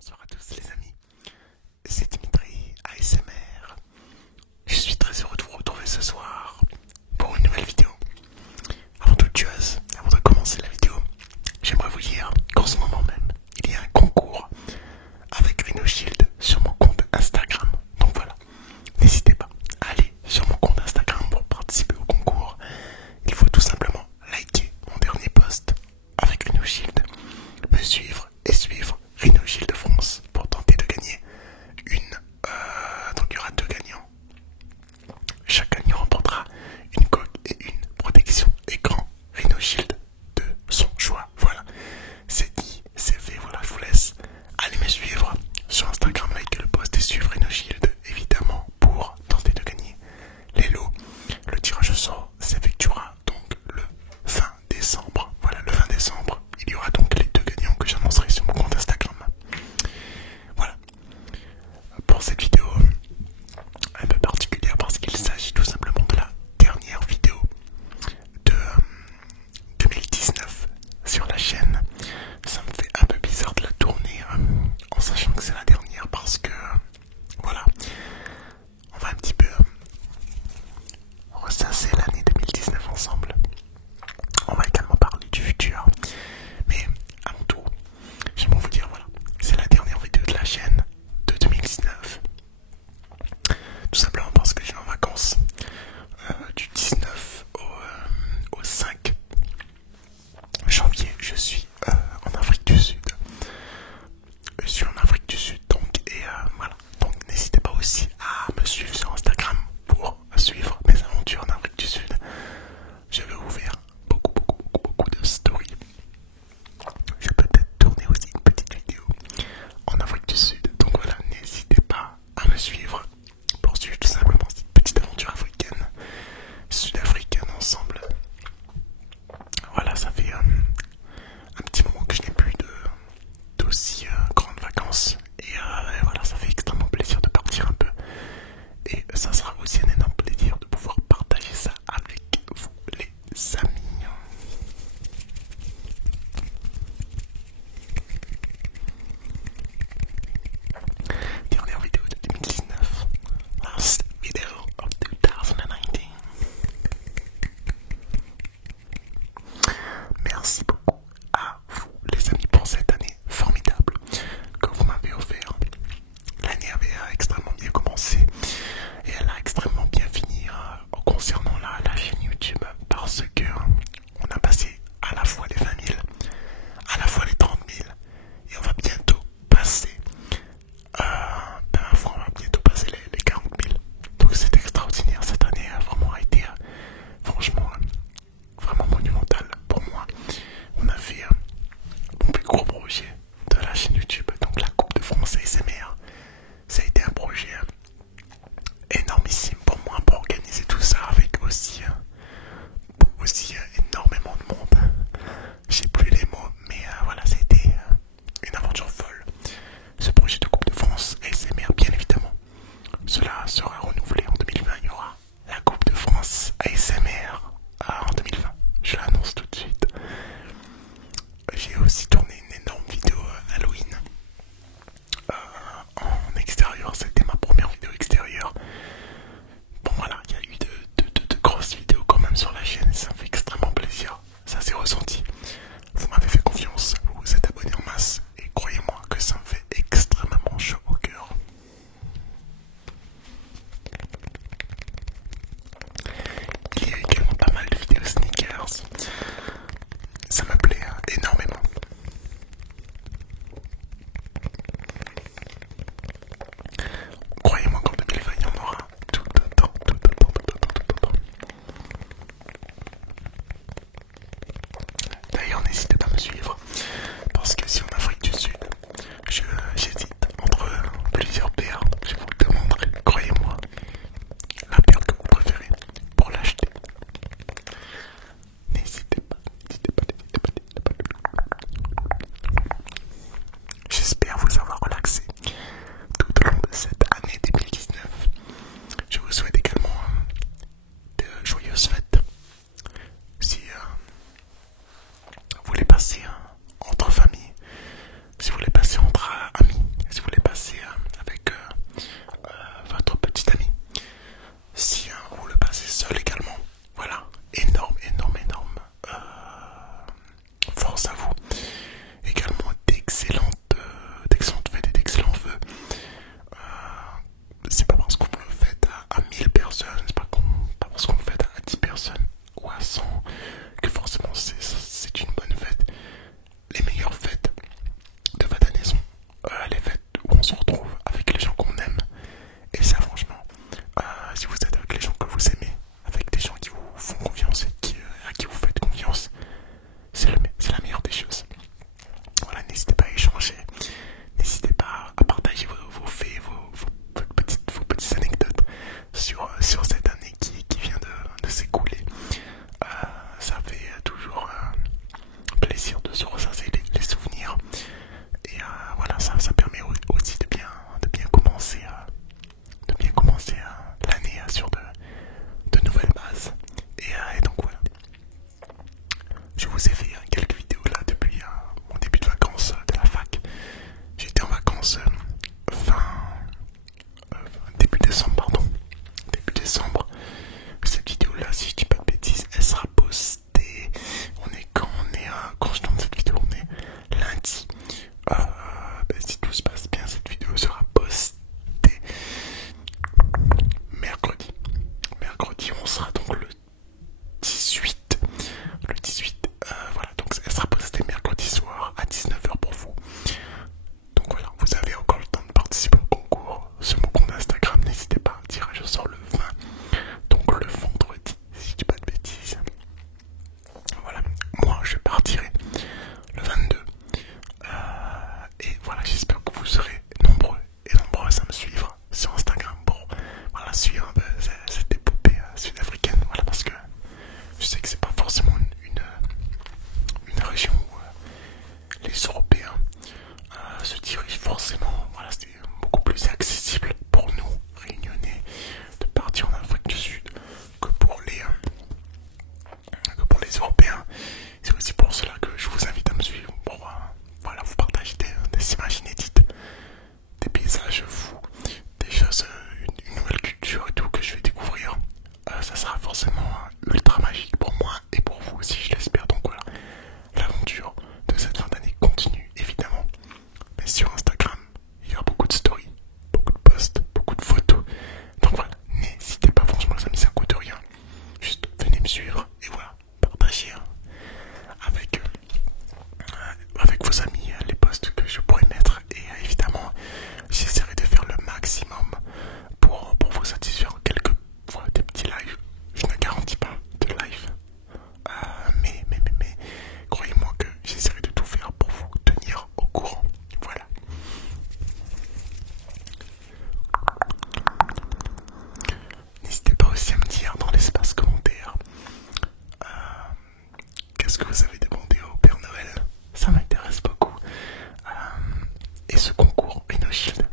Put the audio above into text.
Bonsoir à tous les amis, c'est Dimitri ASMR. Je suis très heureux de vous retrouver ce soir pour une nouvelle vidéo. Avant toute chose, avant de commencer la vidéo, j'aimerais vous dire qu'en ce moment même, il y a un concours avec RhinoShield sur mon compte Instagram. Donc voilà, n'hésitez pas à aller sur mon compte Instagram pour participer au concours. Il faut tout simplement liker mon dernier post avec RhinoShield, me suivre et suivre RhinoShield France pour tenter de gagner une. Donc il y aura deux gagnants. Chaque gagnant remportera une coque et une protection écran RhinoShield de son choix. Voilà, c'est dit, c'est fait. Voilà, je vous laisse aller me suivre sur Instagram, liker le post et suivre RhinoShield évidemment pour tenter de gagner les lots. Le tirage au sort s'effectuera donc le 20 décembre. Voilà, le 20 décembre, il y aura donc les deux gagnants que j'annoncerai sur mon compte Instagram. Voilà, pour cette vidéo un peu particulière parce qu'il s'agit tout simplement de la dernière vidéo de 2019 sur la chaîne. Ça me fait un peu bizarre de la tourner en sachant que c'est la dernière parce que voilà, on va un petit peu ressasser l'année 2019 ensemble. On va également parler du futur, mais avant tout, j'aimerais vous dire voilà, c'est la dernière vidéo de la chaîne de 2019. Tout simplement parce que je vais en vacances du 19 au 5 janvier. Je suis en Afrique du Sud. Je suis en Afrique du Sud donc et voilà. Donc n'hésitez pas aussi à me suivre sur Instagram pour suivre mes aventures en Afrique du Sud. Je vais vous faire beaucoup de stories. Je vais peut-être tourner aussi une petite vidéo en Afrique du Sud. Donc voilà, n'hésitez pas à me suivre pour suivre tout simplement cette petite aventure africaine, sud-africaine ensemble. Voilà, ça fait un petit moment que je n'ai plus d'aussi grandes vacances. se dirige forcément, voilà, c'est beaucoup plus accessible pour nous, réunionnais, de partir en Afrique du Sud que pour les Européens. C'est aussi pour cela que je vous invite à me suivre pour voilà, vous partager des images inédites, des paysages fous, des choses, une nouvelle culture et tout que je vais découvrir. Ça sera forcément ultra magique pour moi et pour vous aussi, je l'espère. Donc voilà, l'aventure de cette fin d'année continue évidemment. Mais sur Instagram, il y a beaucoup de stories, beaucoup de posts, beaucoup de photos. Donc voilà, n'hésitez pas, franchement les amis, ça coûte rien. Juste venez me suivre et voilà, partagez avec vos amis les posts que je pourrais mettre. Et évidemment, j'essaierai de faire le maximum pour vous satisfaire quelques fois des petits lives. Je ne garantis pas de live. Mais croyez-moi que j'essaierai de tout faire pour vous tenir au courant. Voilà. N'hésitez pas aussi à me dire dans l'espace commentaire qu'est-ce que vous avez demandé au Père Noël. Ça m'intéresse beaucoup. Et ce concours InnoShield,